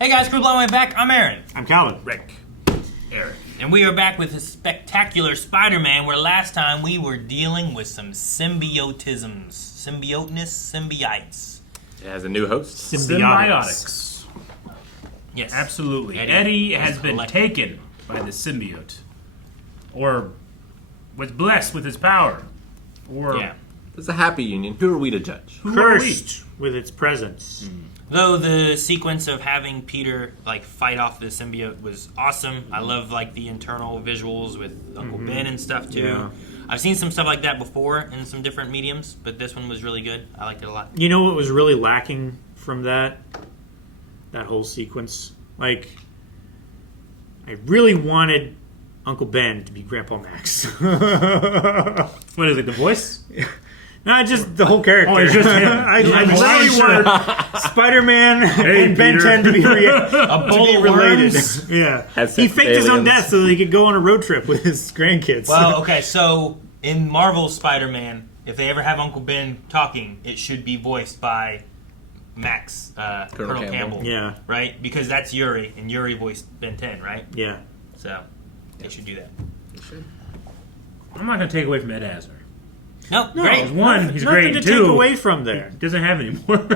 Hey guys, Crew Blowing back. I'm Aaron. I'm Calvin. Rick. Eric. And we are back with a spectacular Spider-Man, where last time we were dealing with some symbiotisms. Symbiotes. It has a new host. Symbiotics. Yes. Absolutely. Eddie Eddie was has been collected. taken by the symbiote. Or was blessed with his power. Or Yeah. It's a happy union. Who are we to judge? who are we? Cursed with its presence. Though the sequence of having Peter fight off the symbiote was awesome. I love the internal visuals with Uncle Ben and stuff too. Yeah. I've seen some stuff like that before in some different mediums, but this one was really good. I liked it a lot. You know what was really lacking from that whole sequence? I really wanted Uncle Ben to be Grandpa Max. What is it, the voice? Not just the whole character. Oh, it's just him. I literally wanted Spider-Man and Ben Peter. 10 to be, A bowl of related. worms. Yeah. Has He sex faked with his own aliens. death so that he could go on a road trip with his grandkids. Well, okay, so in Marvel's Spider-Man, if they ever have Uncle Ben talking, it should be voiced by Max, Colonel Campbell. Yeah. Right? Because that's Yuri, and Yuri voiced Ben 10, right? Yeah. So, they should do that. I'm not going to take away from Ed Asner. No, No, great. One, he's Nothing great. to Two, take away from there. doesn't have anymore.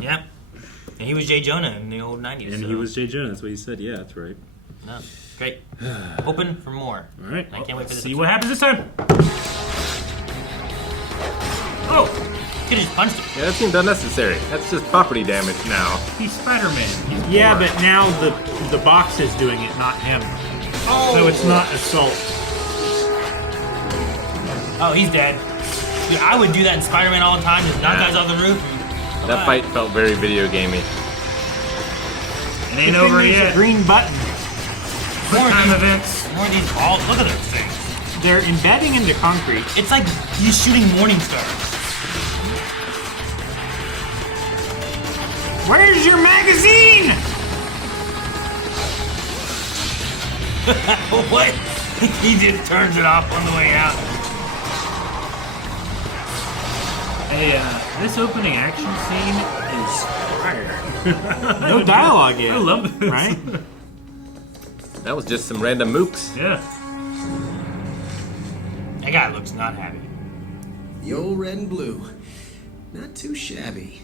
Yep. And he was Jay Jonah in the old 90s. And so, he was Jay Jonah. That's what he said. Yeah, that's right. No, great. Hoping for more. All right. I can't wait for this. See what happens this time. Oh! Could have just punched him. Yeah, that seemed unnecessary. That's just property damage now. He's Spider-Man. He's Yeah, poor. but now the box is doing it, not him. Oh! So it's not assault. Oh, he's dead. Dude, I would do that in Spider-Man all the time. Just knock guys off the roof. That fight felt very video gamey. It ain't over There's a yet. green button. More of Time these- events. More of these balls. Look at those things. They're embedding into concrete. It's like he's shooting morning stars. Where's your magazine? What? He just turns it off on the way out. Hey, this opening action scene is fire. No dialogue yet. I love this. Right? That was just some random mooks. Yeah. That guy looks not happy. The old red and blue. Not too shabby.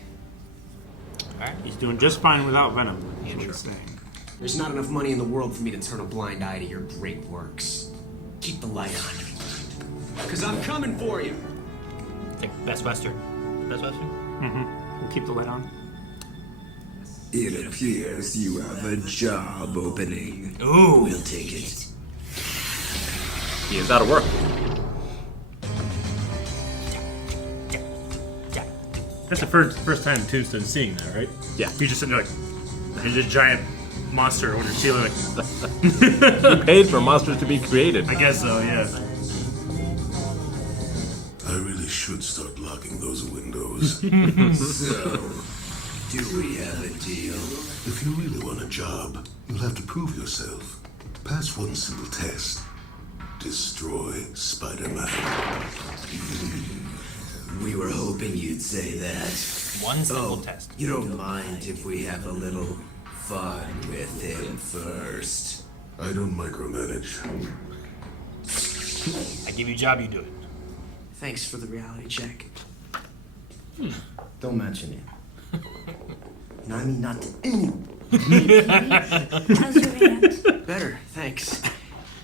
Alright. He's doing just fine without Venom. That's what he's saying. There's not enough money in the world for me to turn a blind eye to your great works. Keep the light on. Cause I'm coming for you. It's like Best Western. Best Western? We'll keep the light on. It appears you have a job opening. Ooh. We'll take it. He is out of work. That's the first time Tombstone's seeing that, right? Yeah. He's just sitting there there's a giant monster on your ceiling. He paid for monsters to be created. I guess so, yeah. I really should start locking those windows. So, do we have a deal? If you really want a job, you'll have to prove yourself. Pass one simple test. Destroy Spider-Man. We were hoping you'd say that. One simple test. You don't mind if we have a little fun with him first. I don't micromanage. I give you a job, you do it. Thanks for the reality check. Don't mention it. No, I mean not to anyone. How's your aunt? Better, thanks.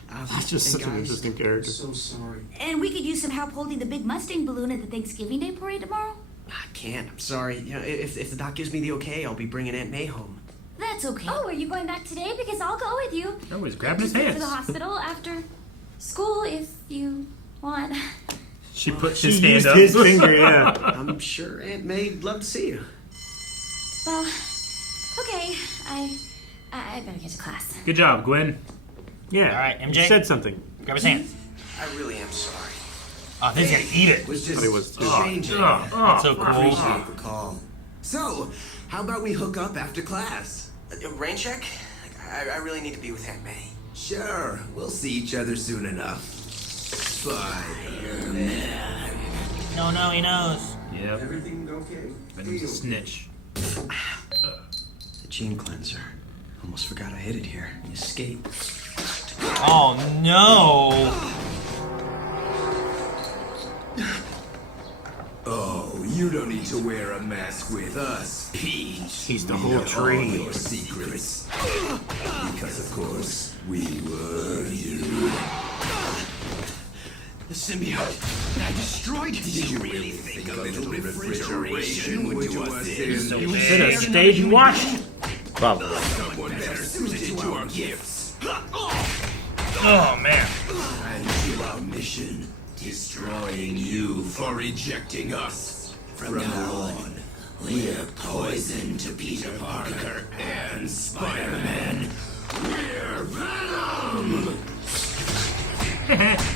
That's just such an interesting character. So sorry. And we could use some help holding the big Mustang balloon at the Thanksgiving Day parade tomorrow. I can't. I'm sorry. You know, if the doc gives me the okay, I'll be bringing Aunt May home. That's okay. Oh, are you going back today? Because I'll go with you. Oh, he's grabbing his Just go to hands. the hospital after school if you want. She put She his hand used up. his finger, yeah. I'm sure Aunt May'd love to see you. Well, okay. I better get to class. Good job, Gwen. Yeah. All right, MJ. He said something. Grab his hands. I really am sorry. Oh, this gonna eat it. It was just He was too. changing. That's so cool. Appreciate the call. So, how about we hook up after class? Rain check? I really need to be with Aunt May. Sure, we'll see each other soon enough. Spider-Man. No, he knows. Yep. Everything okay? Venom's a snitch. The Gene cleanser. Almost forgot I hid it here. Escape. Oh no! Oh, you don't need to wear a mask with us, Peach. He's the We whole know tree. all your secrets. Because of course we were you. The symbiote. I destroyed it. Did you really think a little refrigeration would do us in? You hit a stage and watched. Probably. Someone better suited to our gifts. Oh man. And to our mission, destroying you for rejecting us. From now on, we're poison to Peter Parker and Spider-Man. We're Venom!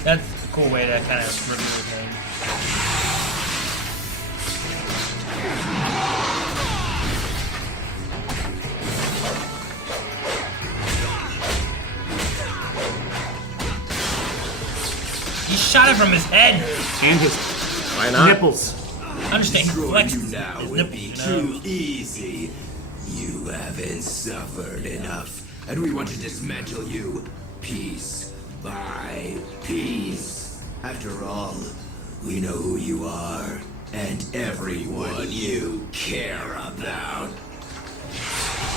That's a cool way to kind of reveal his name. He shot it from his head. And his Why not? nipples. I understand. He Destroy flexed you his now would nipples, be you know? too easy. You haven't suffered enough, and we want to dismantle you piece by piece. After all, we know who you are and everyone you care about.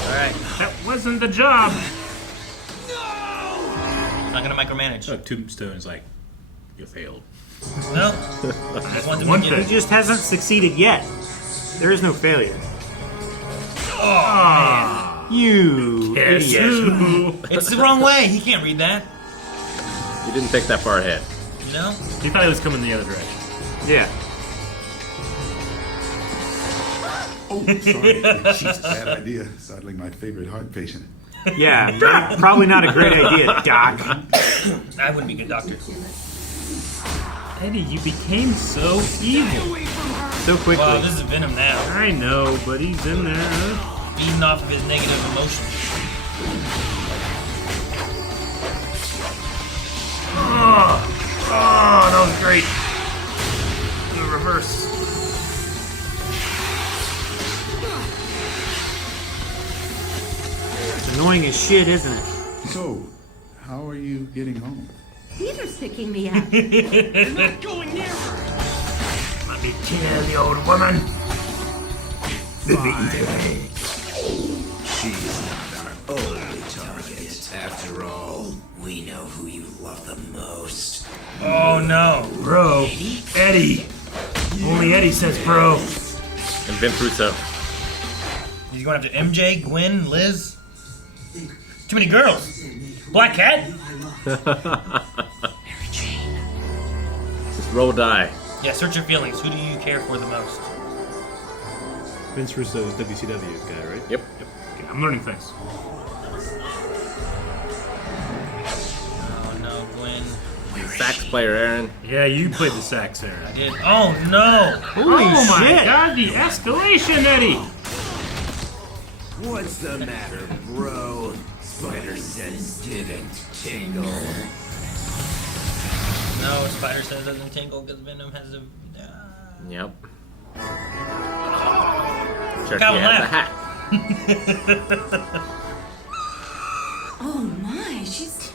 Alright. That wasn't the job. Not gonna micromanage. So Tombstone's like, you failed. No. I just want them one to get He thing. just hasn't succeeded yet. There is no failure. Ah, You yes. idiot. It's the wrong way. He can't read that. You didn't think that far ahead. You know? He thought he was coming the other direction. Yeah. Oh, sorry. Bad idea. Saddling my favorite heart patient. Yeah. Probably not a great idea, Doc. I wouldn't be a good doctor. Eddie, you became so evil. So quickly. Well, this is Venom now. I know, but he's in there. Feeding off of his negative emotions. Oh, that was great. The reverse. It's annoying as shit, isn't it? So, how are you getting home? Peter's picking me up. Let me kill the old woman. She's not our only target. After all, we know who you love the most. Oh no. Bro. Eddie. Only Eddie says bro. And Vince Russo. He's going after MJ, Gwen, Liz. Too many girls. Black Cat? Just roll die. Yeah, search your feelings. Who do you care for the most? Vince Russo is WCW's guy, right? Yep. Okay, I'm learning things. Oh no, Gwen. Sax player, Aaron. Yeah, you played the sax, Aaron. I did. Oh no! Holy Oh my shit! god, the escalation, Eddie! What's the matter, bro? Spider sense didn't tingle. No, Spider Sense doesn't tingle because Venom has a. Yep. Turkey Calvin has a laugh. hat. Oh my, she's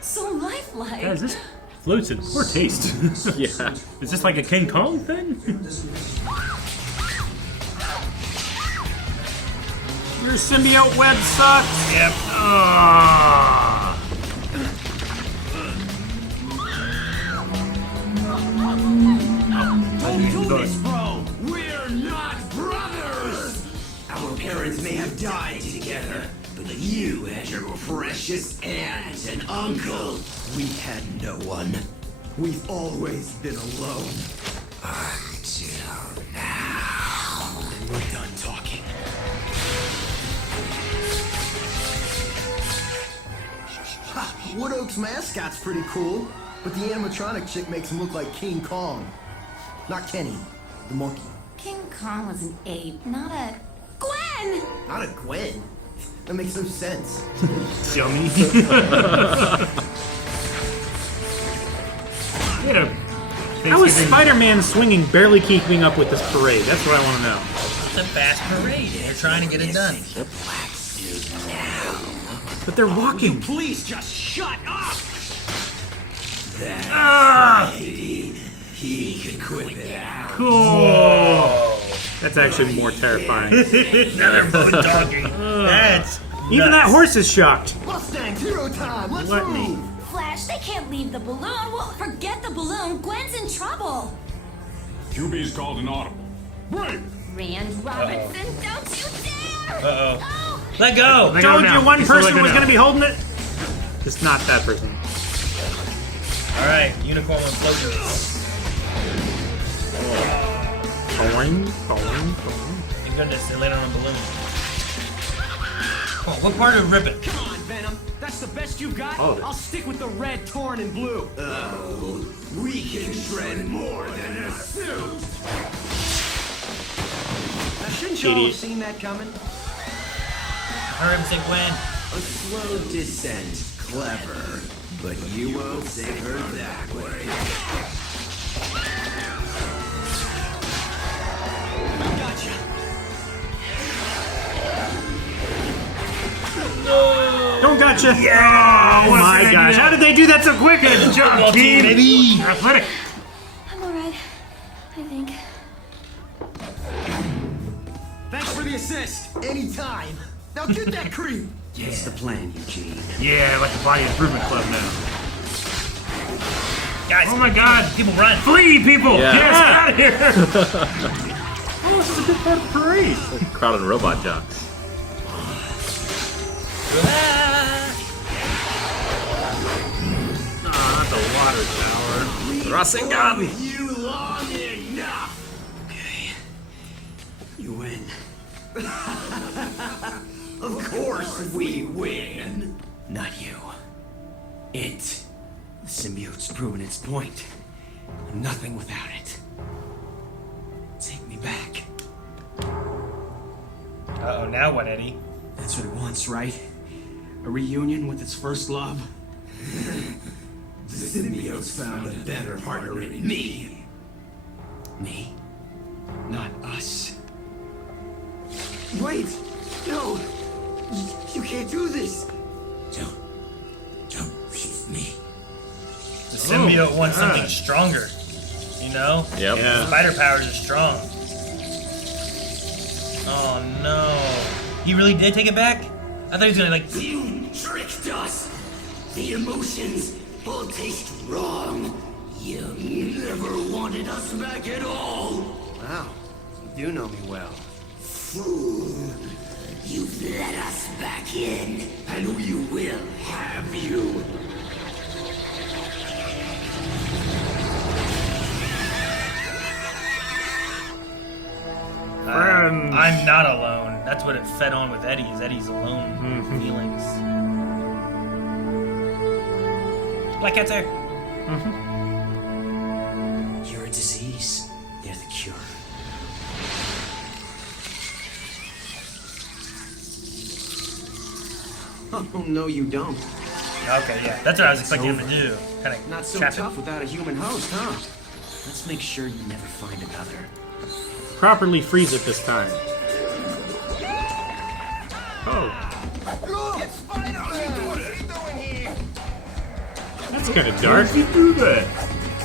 so lifelike. Guys, this float's in poor taste. Yeah. Is this like a King Kong thing? Your symbiote web sucks. Yep. Ah. Don't do this, bro! We're not brothers! Our parents may have died together, but you had your precious aunt and uncle. We had no one. We've always been alone. Until now. We're done talking. Wood Oak's mascot's pretty cool, but the animatronic chick makes him look like King Kong. Not Kenny, the monkey. King Kong was an ape, not a Gwen. Not a Gwen. That makes no sense. Dummy. How is Spider-Man swinging barely keeping up with this parade? That's what I want to know. It's a fast parade. They're trying to get it done. Black But they're walking. Please just shut up! He can quit that. Cool. That's actually more terrifying. Now they're both talking. That's Even that nuts. horse is shocked. Mustang, hero time! Let's Let me. move! Flash, they can't leave the balloon. Well, forget the balloon. Gwen's in trouble. QB's called an audible. Right! Rand Robinson, don't you dare! Uh-oh. Oh, Let go. Let go Told now. you one Just let person go was now. going to be holding it. Just not that person. All right, unicorn implosions. Boing. Thank goodness they landed on a balloon. Oh, what part of ribbon? Come on, Venom. That's the best you've got? All of it. I'll stick with the red, torn, and blue. Oh, we can shred more than a suit. Now, shouldn't y'all have Idiot. seen that coming? Hurry up and say Gwen. A slow descent, clever, but you won't save her that way. Gotcha. Don't gotcha. Yeah! Oh my gosh. How did they do that so quick? Good job, team. baby. Athletic. I'm alright. I think. Thanks for the assist. Anytime. Now get that creep. What's the plan, Eugene? Yeah, like the Body Improvement Club now. Guys, Oh my God. people run. Flee, people! Yeah. Get us out of here! Oh, this is a good part of the parade. Crowd of robot jocks. Not the water tower. Rasengan! You long enough! Okay. You win. Of course we win! Not you. It. The symbiote's proven its point. I'm nothing without it. Take me back. Uh-oh, now what, Eddie? That's what it wants, right? A reunion with its first love? The symbiote's found a better partner in me. Me? Not us. Wait! No! You can't do this! Don't leave me. The symbiote wants something stronger. You know? Yep. Yeah. Spider powers are strong. Oh no. He really did take it back? I thought he was gonna like. You tricked us! The emotions all taste wrong. You never wanted us back at all! Wow. You do know me well. Fool! You've let us back in, and we will have you. I'm not alone. That's what it fed on with Eddie. Is Eddie's alone feelings. Black Cat's there. You're a disease. They're the cure. Oh, no, you don't. Okay, yeah, that's what I was expecting him to do. Kind of Not so trap tough him. without a human host, huh? Let's make sure you never find another. Properly freeze it this time. Oh, that's kind of dark. Why did you do that?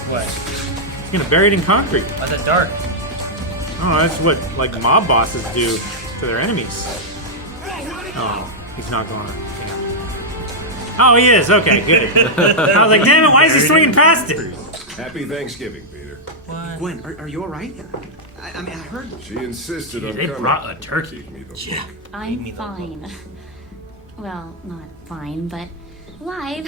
What? He's gonna bury it in concrete. Why's that dark? Oh, that's what like mob bosses do to their enemies. Oh, he's not going to. Oh, he is. Okay, good. I was like, damn it, why is he swinging past it? Happy Thanksgiving, Peter. What? Gwen, are you alright? I mean, I heard. She insisted on They coming. brought a turkey. Gave me the Yeah. look. I'm fine. Well, not fine, but alive.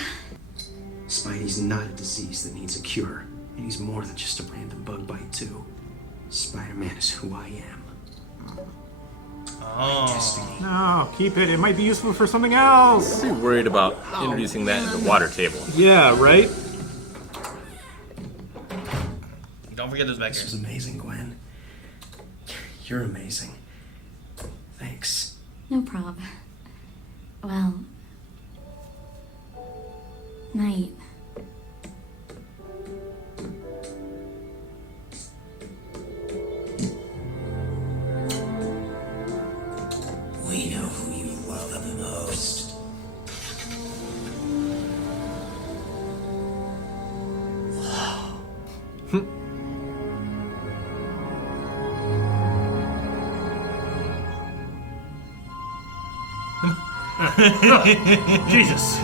Spidey's not a disease that needs a cure, and he's more than just a random bug bite, too. Spider-Man is who I am. Oh. No, keep it. It might be useful for something else. I'm worried about introducing that in the water table. Yeah, right? Don't forget those back This was here. amazing, Gwen. You're amazing. Thanks. No prob. Well, night. We know who you love the most. Jesus.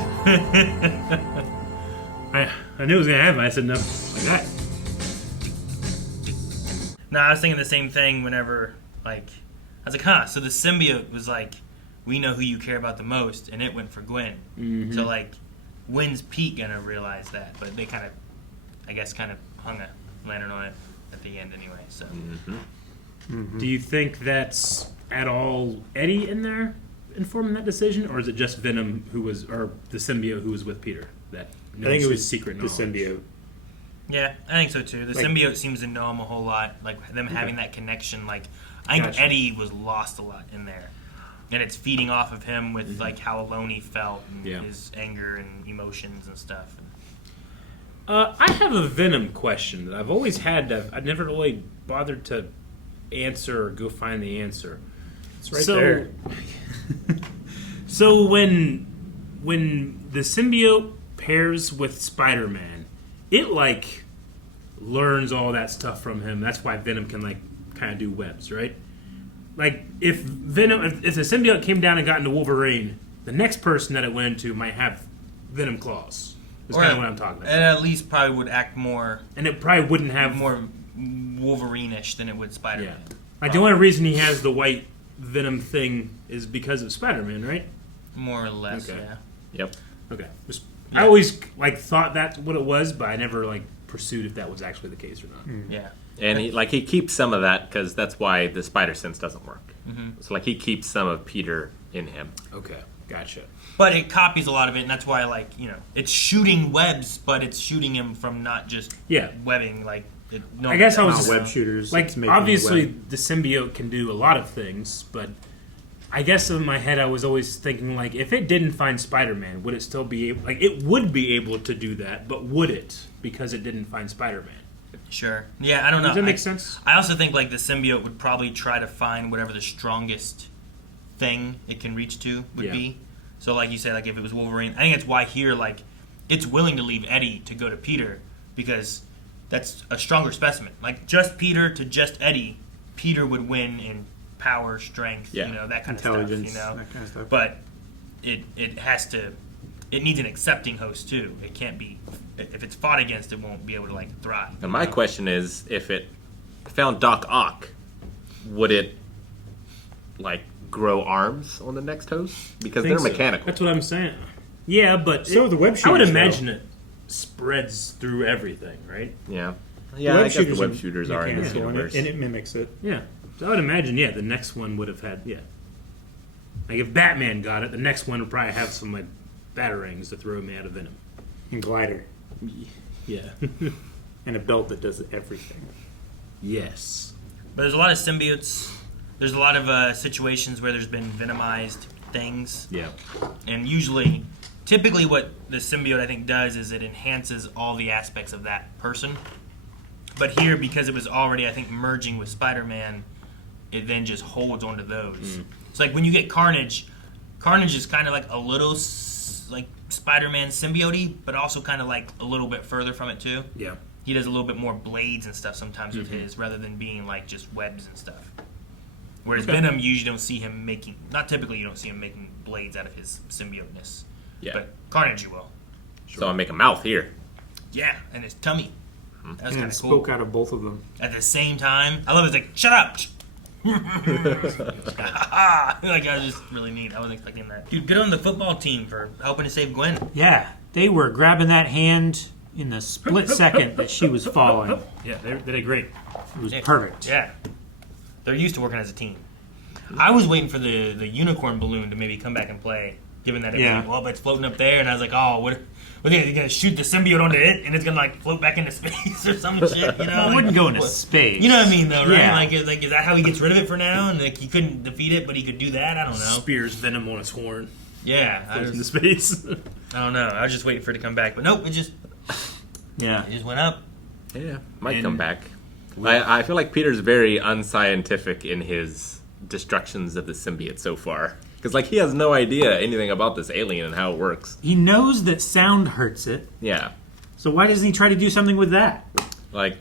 I knew it was gonna happen. I said no like that. No, I was thinking the same thing whenever, like, I was like, huh, so the symbiote was like, we know who you care about the most, and it went for Gwen. Mm-hmm. So, like, when's Pete gonna realize that? But they kind of, I guess, hung a lantern on it at the end anyway, so. Do you think that's at all Eddie in there informing that decision, or is it just Venom or the symbiote who was with Peter that knows I think it was his secret the knowledge? symbiote. Yeah, I think so too. The symbiote seems to know him a whole lot, like them having that connection. Like, I think Gotcha. Eddie was lost a lot in there, and it's feeding off of him with like how alone he felt and his anger and emotions and stuff. I have a Venom question that I've always had. I've never really bothered to answer or go find the answer. It's right there. So when the symbiote pairs with Spider-Man, it like learns all that stuff from him. That's why Venom can like kind of do webs, right? Like if the symbiote came down and got into Wolverine, the next person that it went into might have Venom claws. That's kind of what I'm talking about. And at least probably would act more, And it probably wouldn't have more Wolverine-ish than it would Spider-Man. Yeah. Like the only reason he has the white Venom thing is because of Spider-Man, right? More or less, Okay. yeah. Yep. Okay. I always like thought that's what it was, but I never like pursued if that was actually the case or not. Yeah. And he keeps some of that because that's why the spider sense doesn't work. So like he keeps some of Peter in him. Okay, gotcha. But it copies a lot of it, and that's why, like, you know, it's shooting webs, but it's shooting him from not just webbing. Like, I guess I was Not just, web shooters. like it's making obviously web. the symbiote can do a lot of things, but I guess in my head I was always thinking like if it didn't find Spider-Man, would it still be able, like it would be able to do that, but would it because it didn't find Spider-Man? Sure. Yeah, I don't know. Does that make sense? I also think, like, the symbiote would probably try to find whatever the strongest thing it can reach to would be. So, like you said, like, if it was Wolverine, I think that's why here, like, it's willing to leave Eddie to go to Peter because that's a stronger specimen. Like, just Peter to just Eddie, Peter would win in power, strength, you know, that kind of stuff, Intelligence, you know? that kind of stuff. But it has to... It needs an accepting host, too. It can't be... If it's fought against, it won't be able to, like, thrive. And my question is, if it found Doc Ock, would it like grow arms on the next host? Because they're mechanical. That's what I'm saying. Yeah, but So the web I would shooters, imagine it spreads through everything, right? Yeah. The Yeah, web I guess the shooters web shooters are in this mechanical, universe. and it mimics it. Yeah. So I would imagine, the next one would have had, like if Batman got it, the next one would probably have some like batarangs to throw me out of Venom. And glider. Yeah. And a belt that does everything. Yes. But there's a lot of symbiotes. There's a lot of situations where there's been venomized things. Yeah. And typically what the symbiote, I think, does is it enhances all the aspects of that person. But here, because it was already, I think, merging with Spider-Man, it then just holds onto those. It's like when you get Carnage is kind of like a little like Spider-Man symbiote, but also kind of like a little bit further from it too. Yeah. He does a little bit more blades and stuff sometimes with his, rather than being like just webs and stuff. Whereas Venom, you usually don't see him making, not typically you don't see him making blades out of his symbioteness. Yeah. But Carnage you will. So I make a mouth here. Yeah, and his tummy. That was And kind it of spoke cool. out of both of them. At the same time, I love it. It's like, shut up! Like, that was just really neat. I wasn't expecting that. Dude, good on the football team for helping to save Gwen. Yeah, they were grabbing that hand in the split second that she was falling. Yeah, they did great. It was perfect. Yeah. They're used to working as a team. I was waiting for the unicorn balloon to maybe come back and play, given that it's floating up there, and I was like, oh, what are they going to shoot the symbiote onto it, and it's going to, like, float back into space or some shit, you know? Well, it wouldn't go into space. You know what I mean, though, right? Yeah. Like, is that how he gets rid of it for now? And, like, he couldn't defeat it, but he could do that? I don't know. Spears Venom on its horn. Yeah. Goes into space. I don't know. I was just waiting for it to come back, but nope, it just went up. Yeah, might come back. I feel like Peter's very unscientific in his destructions of the symbiote so far. Because, like, he has no idea anything about this alien and how it works. He knows that sound hurts it. Yeah. So why doesn't he try to do something with that? Like,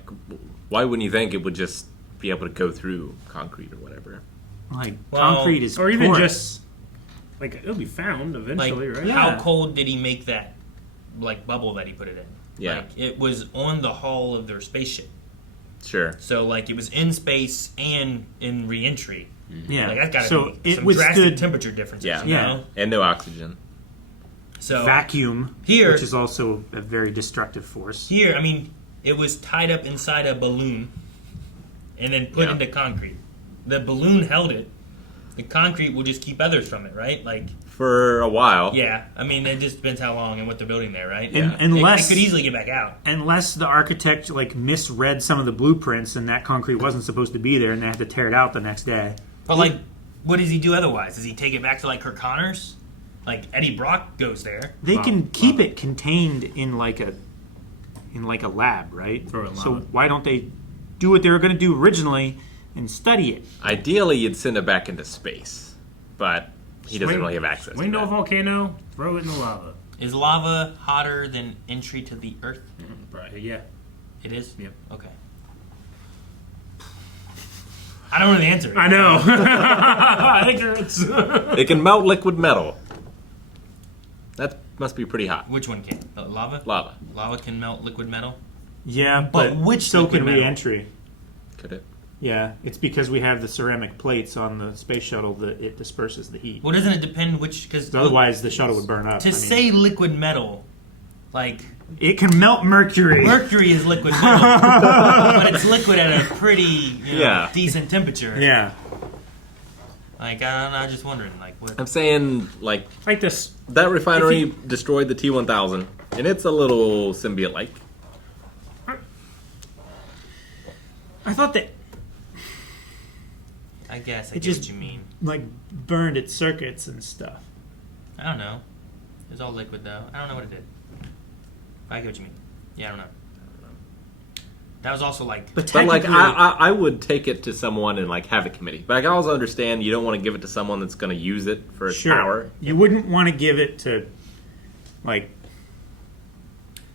why wouldn't you think it would just be able to go through concrete or whatever? Like, concrete is or even porous. just Like it'll be found eventually, right? How cold did he make that like bubble that he put it in? Yeah. Like, it was on the hull of their spaceship. Sure. So like it was in space and in re-entry. Yeah. Like that's gotta So be it some withstood- drastic temperature differences. Yeah. You know? And no oxygen. So Vacuum, here, which is also a very destructive force. here, I mean, it was tied up inside a balloon and then put Yeah. into concrete. The balloon held it. The concrete will just keep others from it, right? Like For a while. yeah, I mean, it just depends how long and what they're building there, right? And- It unless- could easily get back out. Unless the architect like misread some of the blueprints and that concrete wasn't supposed to be there, and they had to tear it out the next day. But like, what does he do otherwise? Does he take it back to like Kirk Connors? Like Eddie Brock goes there. They can keep it contained in like a lab, right? Throw it in So lava. why don't they do what they were going to do originally and study it? Ideally, you'd send it back into space, but he doesn't Swing- really have access to Swing to a that. volcano, throw it in the lava. Is lava hotter than entry to the Earth? Right, yeah. It is. Yep. Okay. I don't know the answer. I know. Ignorance. It can melt liquid metal. That must be pretty hot. Which one can? Lava? Lava. Lava can melt liquid metal? Yeah, But which so liquid can metal? re-entry. Could it? Yeah, it's because we have the ceramic plates on the space shuttle that it disperses the heat. Well, doesn't it depend which... Because Otherwise, the shuttle would burn up. to I mean, say liquid metal, like... it can melt mercury. Mercury is liquid metal, but it's liquid at a pretty Yeah. decent temperature. Yeah. Like, I'm just wondering, like, what... I'm saying, like this. That refinery destroyed the T-1000, and it's a little symbiote-like. I thought that I guess I it get just what you mean. like burned its circuits and stuff. I don't know. It was all liquid, though. I don't know what it did. I get what you mean. Yeah, I don't know. That was also like... But like, I would take it to someone and like have a committee. But I can also understand you don't want to give it to someone that's going to use it for its power. You wouldn't want to give it to, like...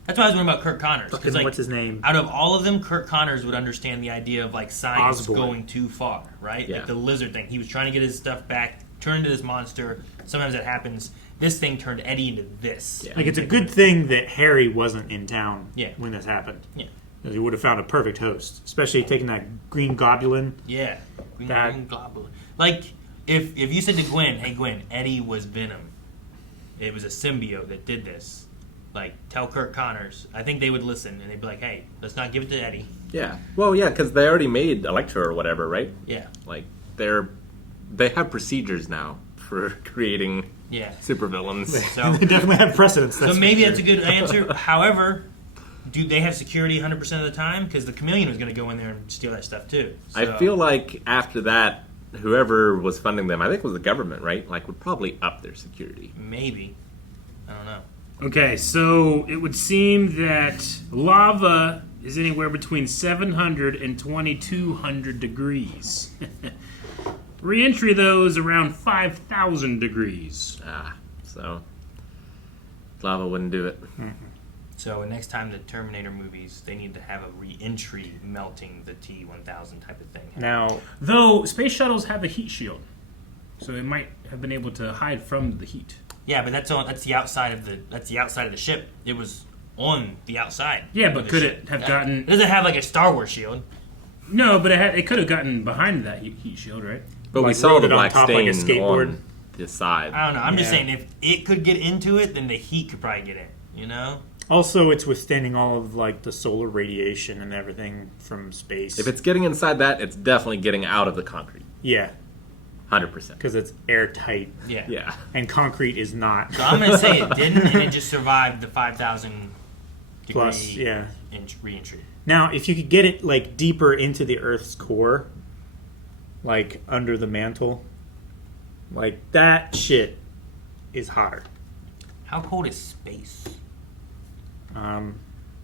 That's why I was wondering about Kirk Connors. 'cause, Fucking like, what's his name? Out of all of them, Kirk Connors would understand the idea of like science Osborn. going too far, right? Yeah. Like the lizard thing. He was trying to get his stuff back, turn into this monster. Sometimes that happens. This thing turned Eddie into this. Like, it's a good thing that Harry wasn't in town Yeah. when this happened. Yeah. Because he would have found a perfect host. Especially taking that green goblin. Yeah. Green That- Goblin. Like, if you said to Gwen, hey Gwen, Eddie was Venom. It was a symbiote that did this. Like, tell Kirk Connors. I think they would listen and they'd be like, hey, let's not give it to Eddie. Yeah. Well, yeah, because they already made Electro or whatever, right? Yeah. Like they have procedures now for creating supervillains. So They definitely have precedence. So maybe that's a good answer. However, do they have security 100% of the time? Because the Chameleon was going to go in there and steal that stuff too. I So- feel like after that, whoever was funding them, I think it was the government, right? Like, would probably up their security. Maybe. I don't know. Okay, so it would seem that lava is anywhere between 700 and 2200 degrees. Re-entry, though, is around 5,000 degrees. So lava wouldn't do it. So next time the Terminator movies, they need to have a re-entry melting the T-1000 type of thing. Now, though space shuttles have a heat shield, so they might have been able to hide from the heat. Yeah, but that's the outside of the ship. It was on the outside. Yeah, of but the could ship. it have gotten? It doesn't have like a Star Wars shield. No, but it could have gotten behind that heat shield, right? But we Like, saw rode the it on black top like a stain skateboard? on the side. I don't know. I'm just Yeah. saying if it could get into it, then the heat could probably get in. You know? also, it's withstanding all of like the solar radiation and everything from space. If it's getting inside that, it's definitely getting out of the concrete. Yeah. 100%. Because it's airtight. Yeah. Yeah. And concrete is not. So I'm gonna say it didn't, and it just survived the 5,000 degree Plus, yeah. re-entry. Now, if you could get it like deeper into the Earth's core, like under the mantle, like that shit is hotter. How cold is space?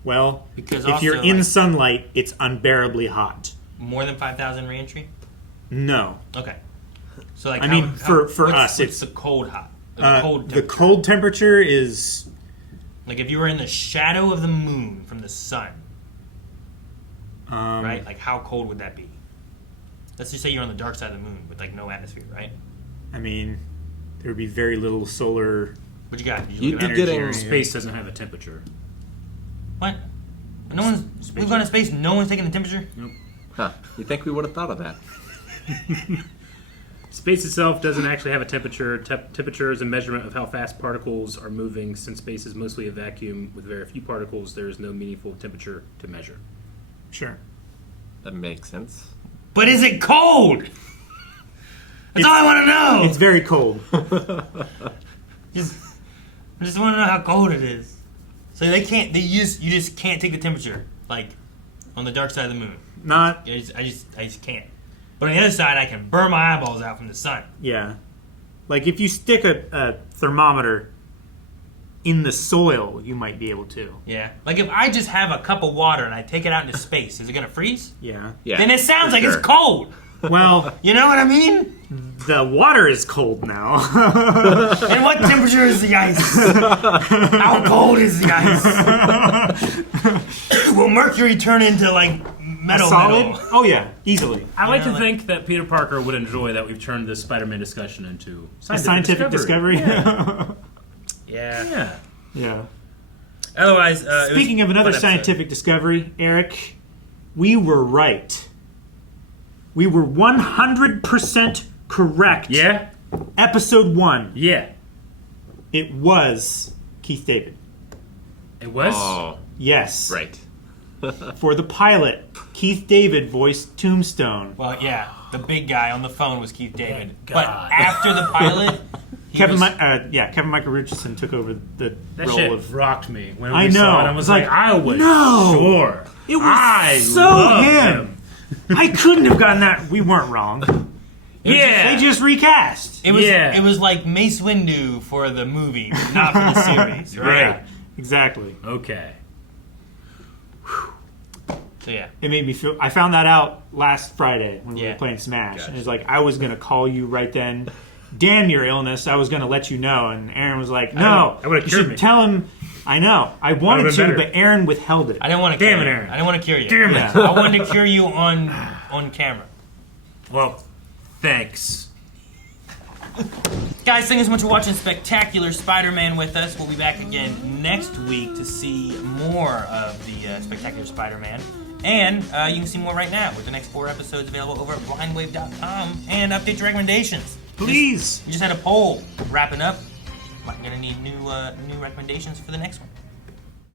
Well, Because if you're also, in like- sunlight, it's unbearably hot. More than 5,000 re-entry? No. Okay. So like, I mean, for us, what's it's the cold hot. The cold. the cold temperature is Like if you were in the shadow of the moon from the sun, right? Like how cold would that be? Let's just say you're on the dark side of the moon with like no atmosphere, right? I mean, there would be very little solar. What you got? You'd be energy getting- or- Space doesn't have a temperature. What? No one's. We've gone to space. No one's taking the temperature. Nope. Huh. You think we would have thought of that? Space itself doesn't actually have a temperature. Temperature is a measurement of how fast particles are moving. Since space is mostly a vacuum with very few particles, there is no meaningful temperature to measure. Sure. That makes sense. But is it cold? That's all I want to know. It's very cold. I just want to know how cold it is. So they can't. You just can't take the temperature, like on the dark side of the moon. Not. I just can't. But on the other side, I can burn my eyeballs out from the sun. Yeah. Like if you stick a thermometer in the soil, you might be able to. Yeah. Like if I just have a cup of water and I take it out into space, is it gonna freeze? Yeah. Yeah. Then it sounds like sure. it's cold. Well, You know what I mean? the water is cold now. And what temperature is the ice? How cold is the ice? Will mercury turn into like metal? Solid? Metal? Oh yeah, easily. I like to like- think that Peter Parker would enjoy that we've turned this Spider-Man discussion into A scientific discovery. Yeah. Yeah. Yeah. Otherwise, it was Speaking of a another fun episode. scientific discovery, Eric, we were right. We were 100% correct. Yeah? Episode 1. Yeah. It was Keith David. It was? Oh, Yes. right. For the pilot, Keith David voiced Tombstone. Well, yeah, the big guy on the phone was Keith David. Thank But God. after the pilot, Kevin was, Michael Richardson took over the That role shit of. rocked me when I we saw know. it. I was It's like, like, I was no. sure. It was I so love him. I couldn't have gotten that. We weren't wrong. Yeah. They just recast. it was like Mace Windu for the movie, not for the series, right? Yeah, exactly. Okay. So yeah. It made me feel. I found that out last Friday when we Yeah. were playing Smash, Gotcha. and it was like I was gonna call you right then. Damn your illness! I was gonna let you know, and Aaron was like, "No, I would've you cured should me. tell him." I know. I wanted been to, better. but Aaron withheld it. I didn't want to Damn cure it, you. Aaron. I didn't want to cure you. Damn it. Yeah. I wanted to cure you on camera. Well, thanks. Guys, thank you so much for watching Spectacular Spider-Man with us. We'll be back again next week to see more of the Spectacular Spider-Man. And you can see more right now with the next 4 episodes available over at blindwave.com and update your recommendations. Please. You just had a poll wrapping up. Might gonna need new recommendations for the next one.